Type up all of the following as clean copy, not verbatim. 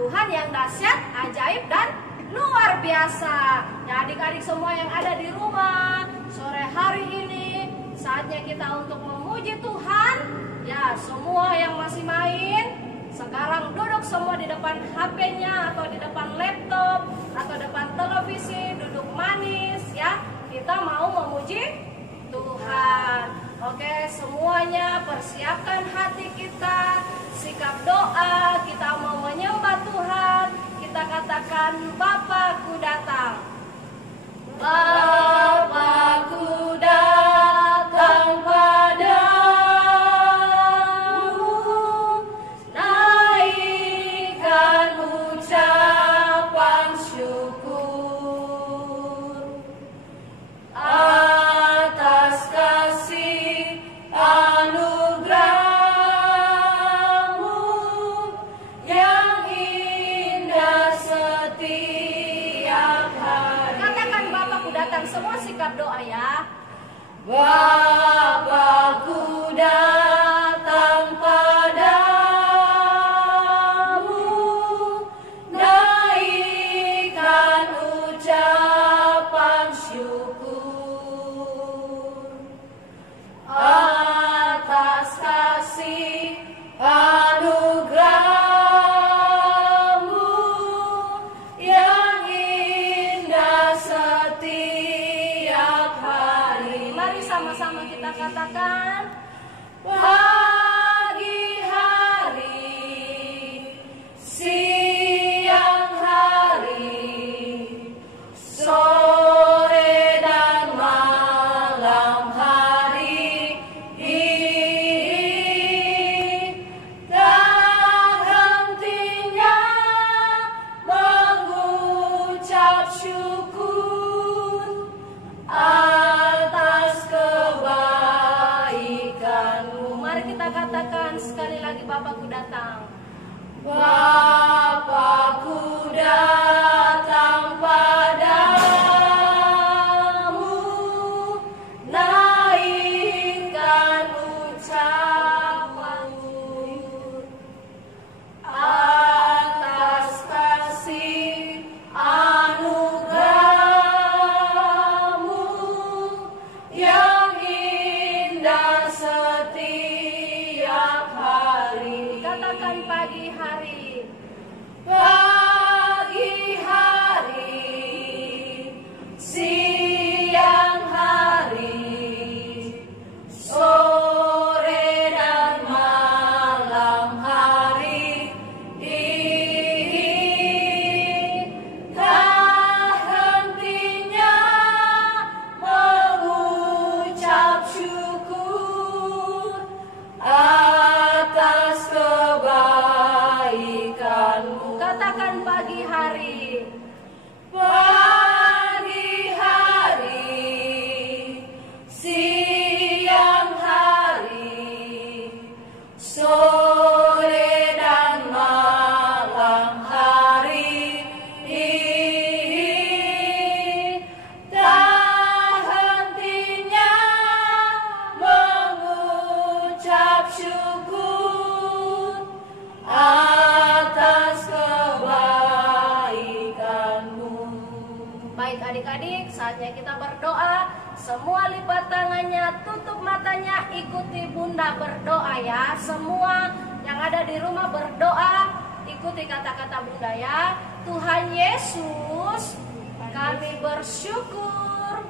Tuhan yang dahsyat, ajaib, dan luar biasa. Ya, adik-adik semua yang ada di rumah, sore hari ini saatnya kita untuk memuji Tuhan. Ya, semua yang masih main, sekarang duduk semua di depan HP-nya atau di depan laptop atau depan televisi, duduk manis ya. Kita mau memuji Tuhan. Oke, semuanya persiapkan hati kita, sikap doa, kita mau menyembah Tuhan. Kita katakan, Bapakku datang. Bapakku datang padamu, naikkan ucapan syukur atas kasih anugerah-Mu yang indah setiap hari. Katakan Bapakku datang, semua sikap doa ya. Bapakku datang padamu, naikkan ucapan syukur atas kasih anugerah-Mu yang indah setiap hari. Mari sama-sama kita katakan, pagi hari, siang hari, sore dan malam hari, tak hentinya mengucap syukur atas kebaikan-Mu. Mari kita katakan sekali lagi, Bapakku datang. Bapakku datang padamu, naikkan ucapan syukur atas kasih anugerah-Mu yang indah setiap hari. Katakan pagi hari, pagi hari, siang hari, sore dan malam hari, tak hentinya mengucap syukur atas kebaikan-Mu. Katakan pagi hari, pagi hari, siang hari, sore dan malam hari, tak hentinya mengucap syukur atas kebaikan-Mu. Baik adik-adik, saatnya kita berdoa. Semua lipat tangannya, tutup matanya, ikuti Bunda berdoa ya. Semua yang ada di rumah berdoa, ikuti kata-kata Bunda ya. Tuhan Yesus, kami bersyukur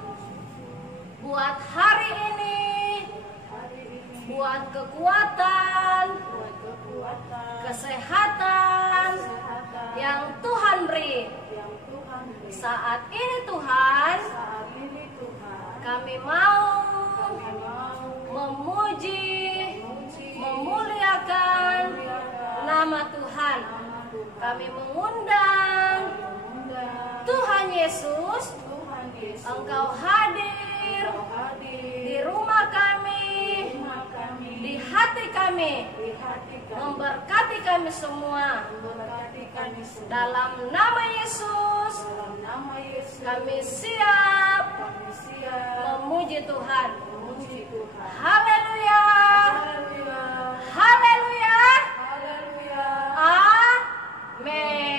buat hari ini, buat kekuatan, kesehatan yang Tuhan beri. Saat ini Tuhan, kami mau memuji, memuliakan nama Tuhan. Kami mengundang Tuhan Yesus, Engkau hadir di rumah kami, di hati kami, memberkati kami semua. Dalam nama Yesus, kami siap memuji Tuhan. Haleluya. Haleluya. Amin.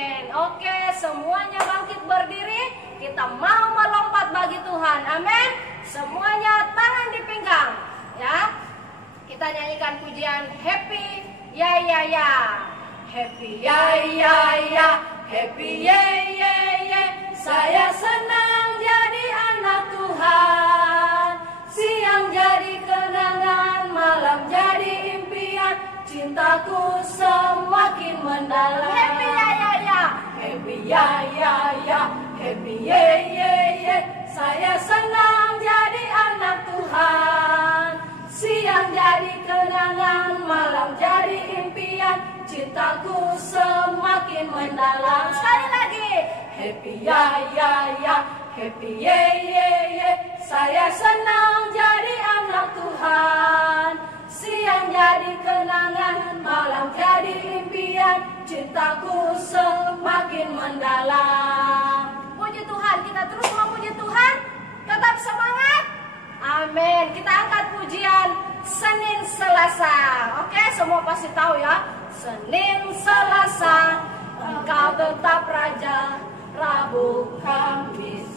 happy ya ya ya. Happy ya ya ya, happy ye ye ye. Saya senang jadi anak Tuhan. Siang jadi kenangan, malam jadi impian. Cintaku semakin mendalam. Happy ya ya ya, happy ya ya ya, happy ye ye ye. Saya senang jadi anak Tuhan. Siang jadi kenangan, malam jadi impian. Cintaku semakin mendalam. Sekali lagi, happy ya ya ya, happy ye ye ye. Saya senang jadi anak Tuhan. Siang jadi kenangan, malam jadi impian. Cintaku semakin mendalam. Puji Tuhan, kita terus memuji Tuhan. Tetap semangat. Amin. Kita angkat pujian Senin Selasa. Oke, semua pasti tahu ya. Senin Selasa, Engkau tetap Raja. Rabu Kamis,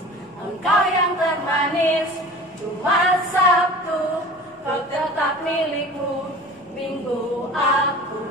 Engkau yang termanis. Jumat Sabtu, Kau tetap milikku. Minggu aku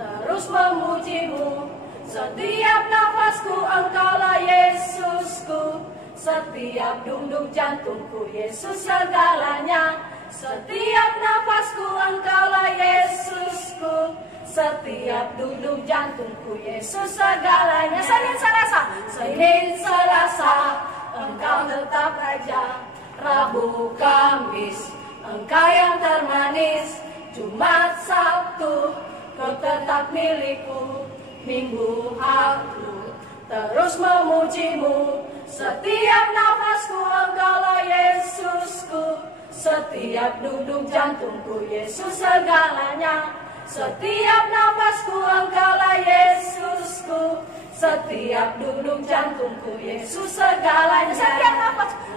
terus memujimu. Setiap nafasku Engkaulah Yesusku. Setiap dungdung jantungku Yesus segalanya. Setiap nafasku Engkaulah Yesusku. Setiap dungdung jantungku Yesus segalanya. Senin Selasa, Senin Selasa, Engkau tetap Raja. Rabu Kamis, Engkau yang termanis. Jumat Sabtu, Kau tetap milikku. Minggu aku terus memujimu. Setiap nafasku Engkaulah Yesusku. Setiap dungdung jantungku Yesus segalanya. Setiap nafasku Engkaulah Yesusku. Setiap dungdung jantungku Yesus segalanya.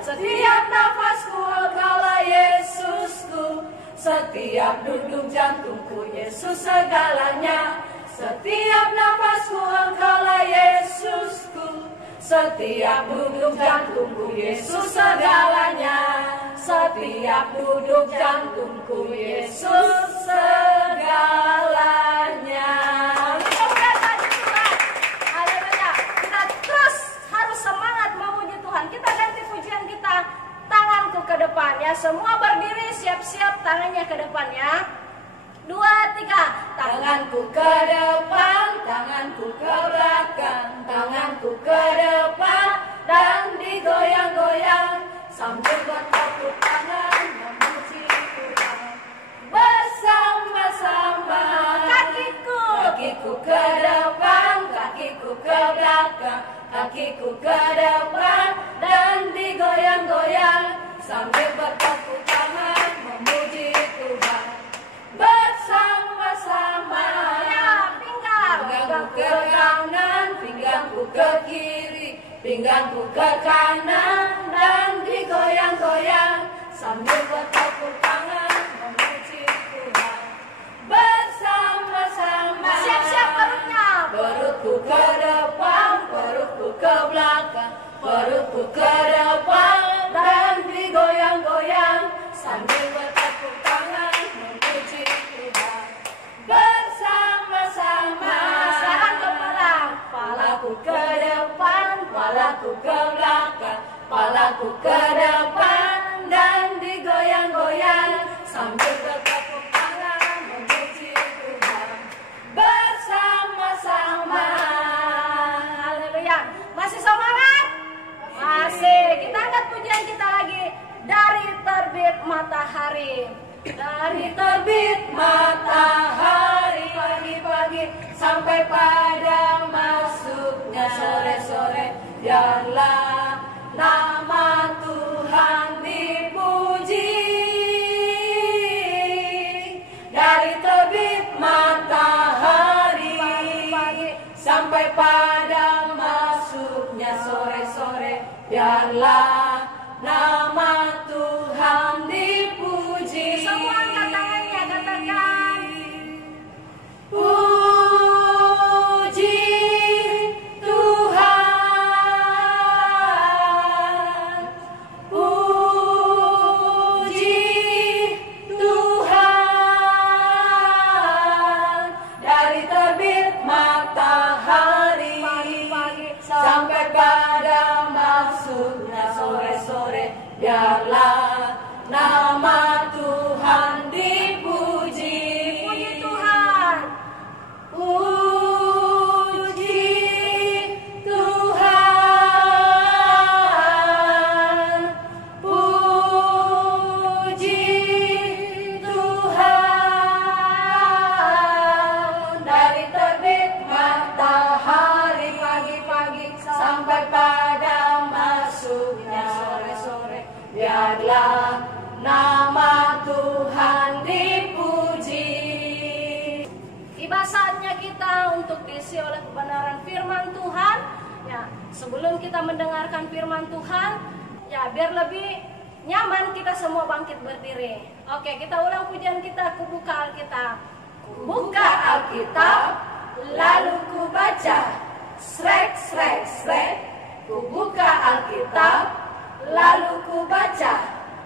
Setiap nafasku Engkaulah Yesusku. Setiap dungdung jantungku Yesus segalanya. Setiap nafasku Engkaulah Yesusku. Setiap duduk jantungku Yesus segalanya. Setiap duduk jantungku Yesus segalanya. Haleluya. Kita terus harus semangat memuji Tuhan. Kita ganti pujian kita. Tanganku ke depan ya. Semua berdiri, siap-siap tangannya ke depan ya. 2, 3. Tanganku ke depan, tanganku ke belakang, tanganku ke depan dan digoyang-goyang sambil bertepuk tangan memuji Tuhan. Bersama-sama kakiku ke depan, kakiku ke belakang, kakiku ke depan dan digoyang-goyang sambil bertepuk tangan memuji Tuhan. Bersama-sama ya, pinggangku ke kanan, pinggangku ke kiri, pinggangku ke kanan dan digoyang-goyang sambil bertepuk tangan memuji Tuhan. Bersama-sama siap-siap perutnya, perutku ke depan, perutku ke belakang, perutku ke depan dan digoyang-goyang sambil bertepuk tangan memuji Tuhan. Bersama-sama sekarang kepala, kepalaku ke depan, kepalaku ke belakang, kepalaku ke depan dan digoyang-goyang sambil bertepuk tangan memuji Tuhan. Bersama-sama. Haleluya. Masih semangat? Masih. Kita angkat pujian kita lagi. Dari terbit matahari. Dari terbit matahari pagi-pagi sampai pada masuknya sore-sore, biarlah nama Tuhan dipuji. Dari terbit matahari pagi-pagi sampai pada masuknya sore-sore, biarlah nama Tuhan dipuji. Semua angkat tangannya, katakan puji Tuhan, puji Tuhan. tiba saatnya kita untuk diisi oleh kebenaran firman Tuhan. Ya, sebelum kita mendengarkan firman Tuhan, ya biar lebih nyaman kita semua bangkit berdiri. Oke, kita ulang pujian kita, ku buka Alkitab. Ku buka Alkitab, lalu ku baca. Srek, srek, srek. Ku buka Alkitab, lalu ku baca.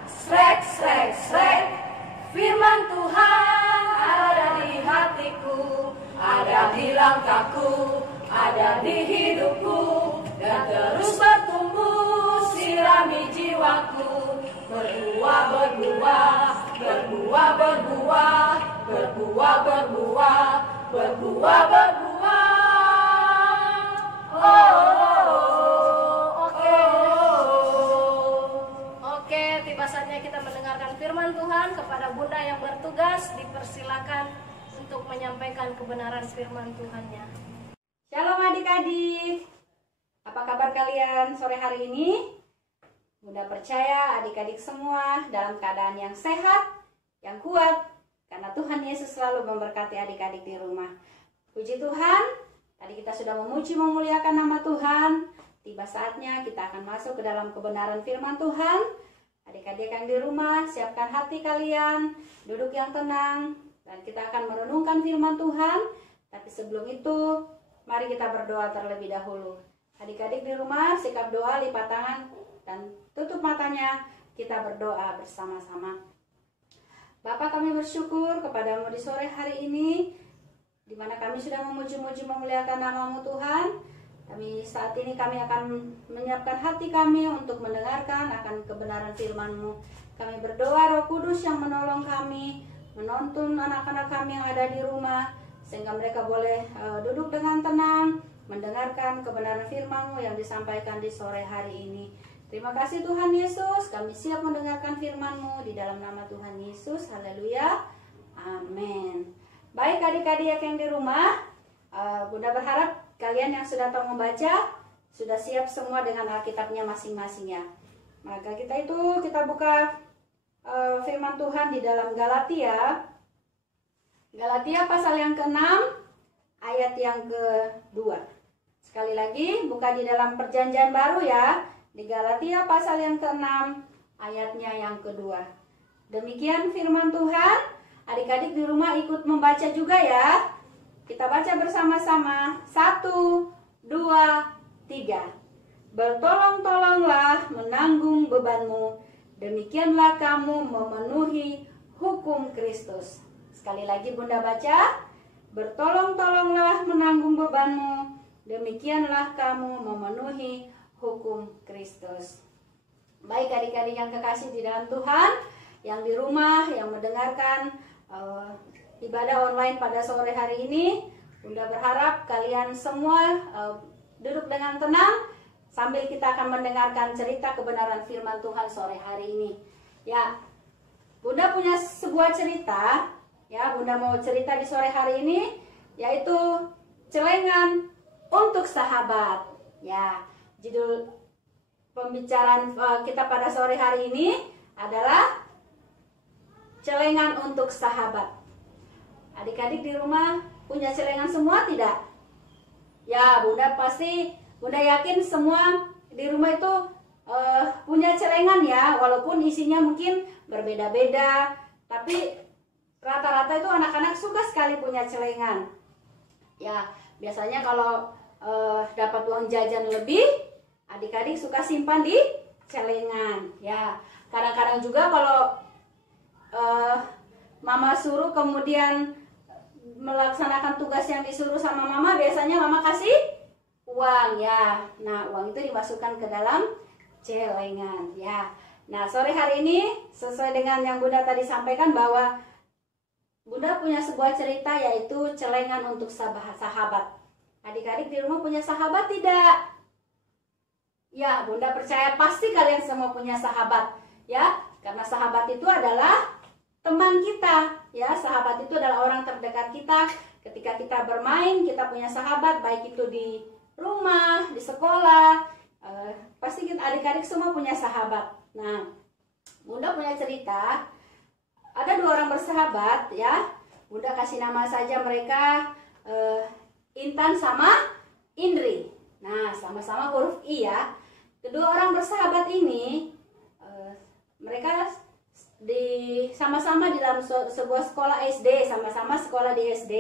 Srek, srek, srek. Firman Tuhan ada di hatiku, ada di langkahku, ada di hidupku, dan terus bertumbuh sirami jiwaku. Berbuah, berbuah, berbuah, berbuah, berbuah, berbuah, berbuah, berbuah. Oke, tiba saatnya kita mendengarkan firman Tuhan. Kepada Bunda yang bertugas, dipersilakan untuk menyampaikan kebenaran firman Tuhannya. Shalom adik-adik, apa kabar kalian sore hari ini? Bunda percaya adik-adik semua dalam keadaan yang sehat, yang kuat, karena Tuhan Yesus selalu memberkati adik-adik di rumah. Puji Tuhan, tadi kita sudah memuji memuliakan nama Tuhan. Tiba saatnya kita akan masuk ke dalam kebenaran firman Tuhan. Adik-adik yang di rumah, siapkan hati kalian, duduk yang tenang, dan kita akan merenungkan firman Tuhan. Tapi sebelum itu, mari kita berdoa terlebih dahulu. Adik-adik di rumah, sikap doa, lipat tangan, dan tutup matanya. Kita berdoa bersama-sama. Bapa, kami bersyukur kepadamu di sore hari ini, di mana kami sudah memuji-muji memuliakan nama-Mu Tuhan. Saat ini kami akan menyiapkan hati kami untuk mendengarkan akan kebenaran firman-Mu. Kami berdoa Roh Kudus yang menolong kami, menuntun anak-anak kami yang ada di rumah, sehingga mereka boleh duduk dengan tenang, mendengarkan kebenaran firman-Mu yang disampaikan di sore hari ini. Terima kasih Tuhan Yesus, kami siap mendengarkan firman-Mu di dalam nama Tuhan Yesus. Haleluya, amin. Baik adik-adik yang di rumah, Bunda berharap kalian yang sudah tahu membaca, sudah siap semua dengan Alkitabnya masing-masingnya. Maka kita buka firman Tuhan di dalam Galatia. Galatia pasal yang ke-6, ayat yang ke-2. Sekali lagi, buka di dalam perjanjian baru ya. Di Galatia pasal yang ke-6, ayatnya yang ke-2. Demikian firman Tuhan. Adik-adik di rumah ikut membaca juga ya. Kita baca bersama-sama. 1, 2, 3. Bertolong-tolonglah menanggung bebanmu. Demikianlah kamu memenuhi hukum Kristus. Sekali lagi Bunda baca. Bertolong-tolonglah menanggung bebanmu. Demikianlah kamu memenuhi hukum Kristus. Baik adik-adik yang kekasih di dalam Tuhan, yang di rumah, yang mendengarkan ibadah online pada sore hari ini, Bunda berharap kalian semua duduk dengan tenang sambil kita akan mendengarkan cerita kebenaran firman Tuhan sore hari ini. Ya, Bunda punya sebuah cerita, ya Bunda mau cerita di sore hari ini, yaitu celengan untuk sahabat. Ya, judul pembicaraan kita pada sore hari ini adalah celengan untuk sahabat. Adik-adik di rumah punya celengan semua tidak? Ya, Bunda yakin semua di rumah itu punya celengan ya, walaupun isinya mungkin berbeda-beda, tapi rata-rata itu anak-anak suka sekali punya celengan. Ya, biasanya kalau dapat uang jajan lebih, adik-adik suka simpan di celengan. Ya, kadang-kadang juga kalau Mama suruh kemudian melaksanakan tugas yang disuruh sama Mama, biasanya Mama kasih uang ya. Nah, uang itu dimasukkan ke dalam celengan ya. Nah, sore hari ini sesuai dengan yang Bunda tadi sampaikan bahwa Bunda punya sebuah cerita, yaitu celengan untuk sahabat. Adik-adik di rumah punya sahabat tidak? Ya, Bunda percaya pasti kalian semua punya sahabat ya, karena sahabat itu adalah teman kita ya. Sahabat itu adalah orang terdekat kita. Ketika kita bermain, kita punya sahabat, baik itu di rumah, di sekolah, pasti kita adik-adik semua punya sahabat. Nah, Bunda punya cerita. Ada dua orang bersahabat ya. Bunda kasih nama saja mereka Intan sama Indri. Nah, sama-sama huruf I ya. Kedua orang bersahabat ini mereka sama-sama di dalam sebuah sekolah SD, sama-sama sekolah di SD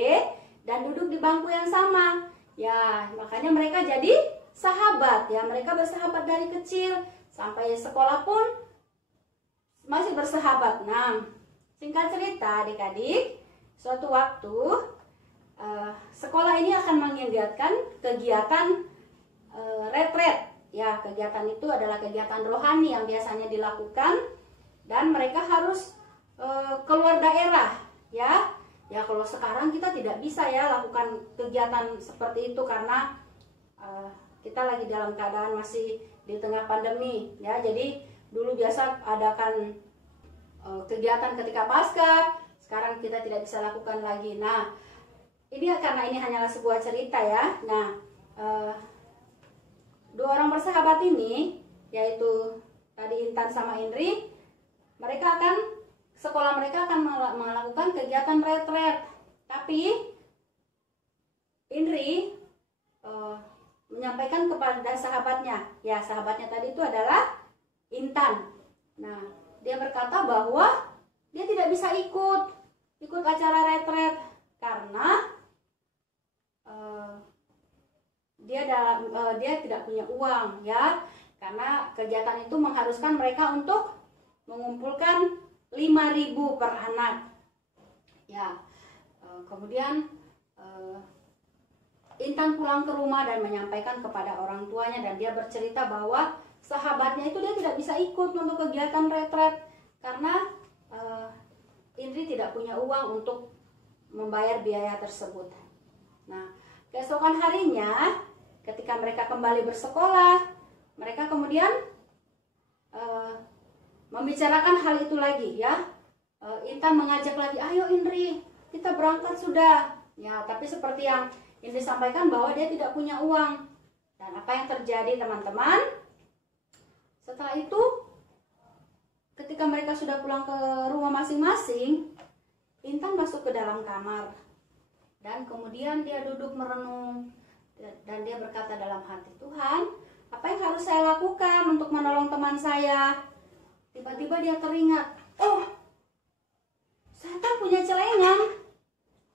dan duduk di bangku yang sama. Ya, makanya mereka jadi sahabat ya. Mereka bersahabat dari kecil sampai sekolah pun masih bersahabat. Nah, singkat cerita adik-adik, suatu waktu sekolah ini akan mengadakan kegiatan retret. Ya, kegiatan itu adalah kegiatan rohani yang biasanya dilakukan dan mereka harus keluar daerah ya. Ya, kalau sekarang kita tidak bisa ya lakukan kegiatan seperti itu karena kita lagi dalam keadaan masih di tengah pandemi ya. Jadi dulu biasa adakan kegiatan ketika Paskah, sekarang kita tidak bisa lakukan lagi. Nah, ini karena ini hanyalah sebuah cerita ya. Nah, dua orang bersahabat ini, yaitu tadi Intan sama Indri, sekolah mereka akan melakukan kegiatan retret. Tapi Indri menyampaikan kepada sahabatnya, ya sahabatnya tadi itu adalah Intan. Nah, dia berkata bahwa dia tidak bisa ikut acara retret karena dia tidak punya uang ya, karena kegiatan itu mengharuskan mereka untuk mengumpulkan 5.000 per anak ya. Kemudian Intan pulang ke rumah dan menyampaikan kepada orang tuanya, dan dia bercerita bahwa sahabatnya itu dia tidak bisa ikut untuk kegiatan retret karena Indri tidak punya uang untuk membayar biaya tersebut. Nah, keesokan harinya ketika mereka kembali bersekolah, mereka kemudian membicarakan hal itu lagi ya. Intan mengajak lagi, ayo Indri, kita berangkat sudah. Ya, tapi seperti yang Indri sampaikan bahwa dia tidak punya uang. Dan apa yang terjadi teman-teman? Setelah itu, ketika mereka sudah pulang ke rumah masing-masing, Intan masuk ke dalam kamar. Dan kemudian dia duduk merenung. Dan dia berkata dalam hati, Tuhan, apa yang harus saya lakukan untuk menolong teman saya? Tiba-tiba dia teringat, oh, saya kan punya celengan.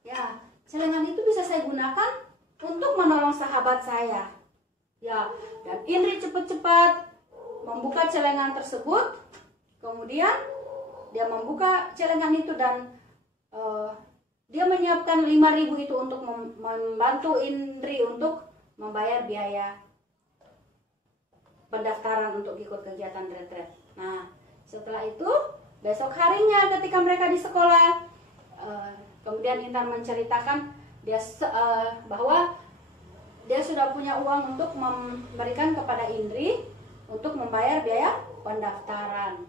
Ya, celengan itu bisa saya gunakan untuk menolong sahabat saya. Ya, dan Indri cepat-cepat membuka celengan tersebut. Kemudian dia membuka celengan itu dan dia menyiapkan 5.000 itu untuk membantu Indri untuk membayar biaya pendaftaran untuk ikut kegiatan retret. Nah, setelah itu besok harinya ketika mereka di sekolah, kemudian Intan menceritakan bahwa dia sudah punya uang untuk memberikan kepada Indri untuk membayar biaya pendaftaran.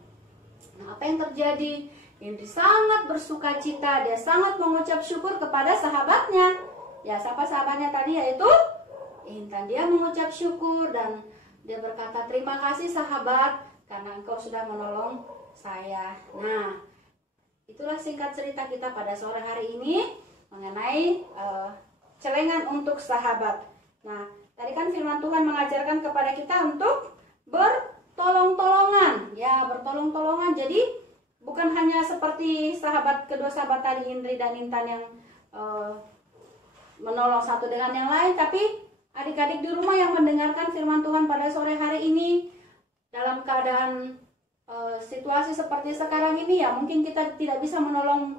Nah, apa yang terjadi? Indri sangat bersuka cita, dia sangat mengucap syukur kepada sahabatnya. Ya, siapa sahabatnya tadi? Yaitu Intan. Dia mengucap syukur dan dia berkata, terima kasih sahabat karena engkau sudah menolong saya. Nah, itulah singkat cerita kita pada sore hari ini mengenai celengan untuk sahabat. Nah, tadi kan firman Tuhan mengajarkan kepada kita untuk bertolong-tolongan. Ya, bertolong-tolongan. Jadi bukan hanya seperti kedua sahabat tadi Indri dan Intan yang menolong satu dengan yang lain, tapi adik-adik di rumah yang mendengarkan firman Tuhan pada sore hari ini dalam keadaan situasi seperti sekarang ini, ya mungkin kita tidak bisa menolong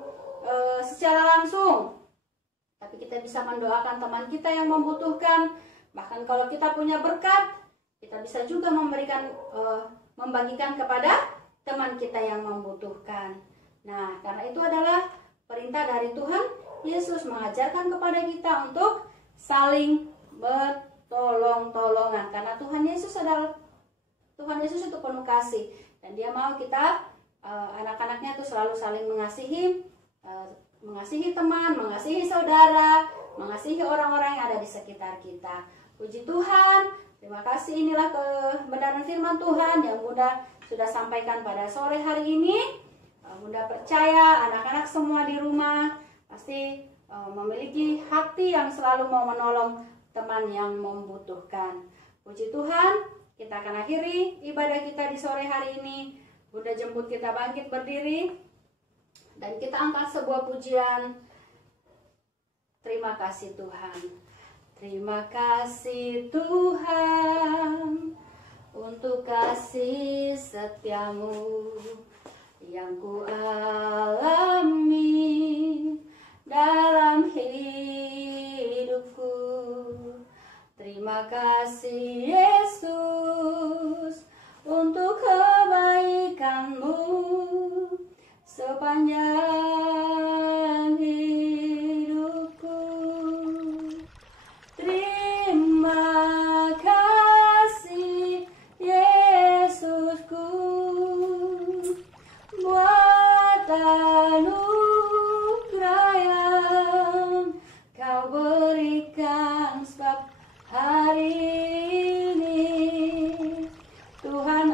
secara langsung, tapi kita bisa mendoakan teman kita yang membutuhkan. Bahkan kalau kita punya berkat, kita bisa juga membagikan kepada teman kita yang membutuhkan. Nah, karena itu adalah perintah dari Tuhan Yesus mengajarkan kepada kita untuk saling bertolong-tolongan. Karena Tuhan Yesus itu penuh kasih, dan Dia mau kita anak-anaknya itu selalu saling mengasihi, mengasihi teman, mengasihi saudara, mengasihi orang-orang yang ada di sekitar kita. Puji Tuhan, terima kasih. Inilah kebenaran firman Tuhan yang Bunda sudah sampaikan pada sore hari ini. Bunda percaya anak-anak semua di rumah pasti memiliki hati yang selalu mau menolong teman yang membutuhkan. Puji Tuhan, kita akan akhiri ibadah kita di sore hari ini. Bunda jemput kita bangkit berdiri dan kita angkat sebuah pujian. Terima kasih Tuhan. Terima kasih Tuhan untuk kasih setiamu yang ku alami dalam hidupku. Terima kasih Yesus untuk kebaikan-Mu sepanjang hidupku. Terima kasih Yesusku buat anugerah yang Kau berikan, sebab hari ini Tuhan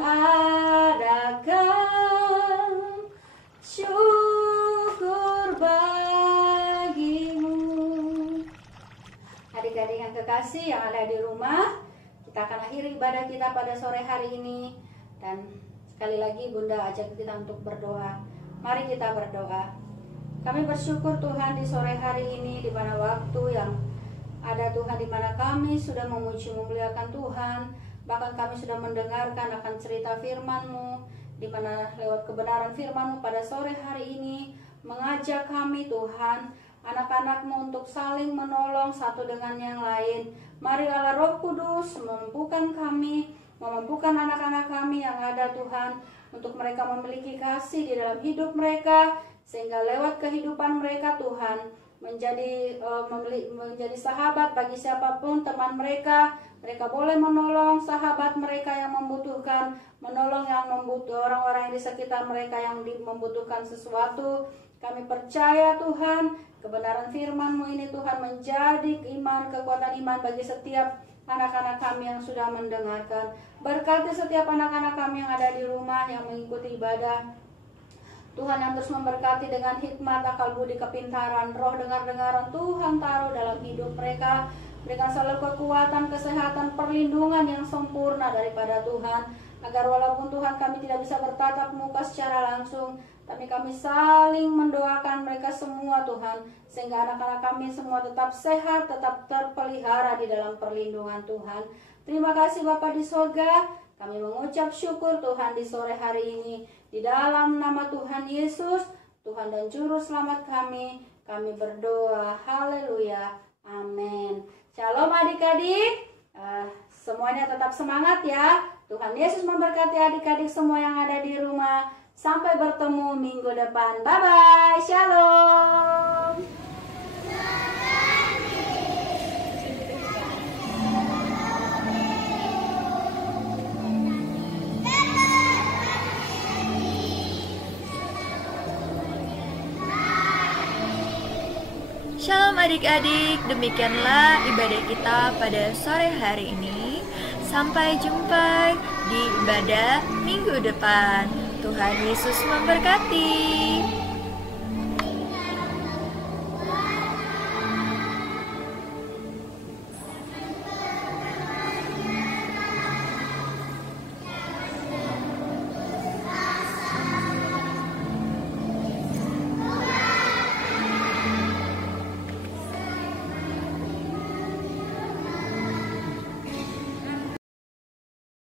adakan syukur bagimu. Adik-adik yang kekasih yang ada di rumah, kita akan akhiri ibadah kita pada sore hari ini. Dan sekali lagi Bunda ajak kita untuk berdoa. Mari kita berdoa. Kami bersyukur Tuhan di sore hari ini, di mana waktu yang ada Tuhan, di mana kami sudah memuji memuliakan Tuhan. Bahkan kami sudah mendengarkan akan cerita firman-Mu, di mana lewat kebenaran firman-Mu pada sore hari ini mengajak kami Tuhan, anak-anak-Mu untuk saling menolong satu dengan yang lain. Mari Allah Roh Kudus memampukan kami, memampukan anak-anak kami yang ada Tuhan, untuk mereka memiliki kasih di dalam hidup mereka, sehingga lewat kehidupan mereka Tuhan menjadi sahabat bagi siapapun teman mereka. Mereka boleh menolong sahabat mereka yang membutuhkan, menolong orang-orang yang di sekitar mereka yang membutuhkan sesuatu. Kami percaya Tuhan, kebenaran firman-Mu ini Tuhan menjadi iman, kekuatan iman bagi setiap anak-anak kami yang sudah mendengarkan. Berkati setiap anak-anak kami yang ada di rumah yang mengikuti ibadah. Tuhan yang terus memberkati dengan hikmat, akal budi, kepintaran, roh dengar-dengaran Tuhan taruh dalam hidup mereka. Berikan selalu kekuatan, kesehatan, perlindungan yang sempurna daripada Tuhan, agar walaupun Tuhan kami tidak bisa bertatap muka secara langsung, tapi kami saling mendoakan mereka semua Tuhan, sehingga anak-anak kami semua tetap sehat, tetap terpelihara di dalam perlindungan Tuhan. Terima kasih Bapa di sorga, kami mengucap syukur Tuhan di sore hari ini. Di dalam nama Tuhan Yesus, Tuhan dan Juru Selamat kami berdoa. Haleluya. Amin. Shalom adik-adik. Semuanya tetap semangat ya. Tuhan Yesus memberkati adik-adik semua yang ada di rumah. Sampai bertemu minggu depan. Bye-bye. Shalom. Shalom adik-adik, demikianlah ibadah kita pada sore hari ini. Sampai jumpa di ibadah minggu depan. Tuhan Yesus memberkati.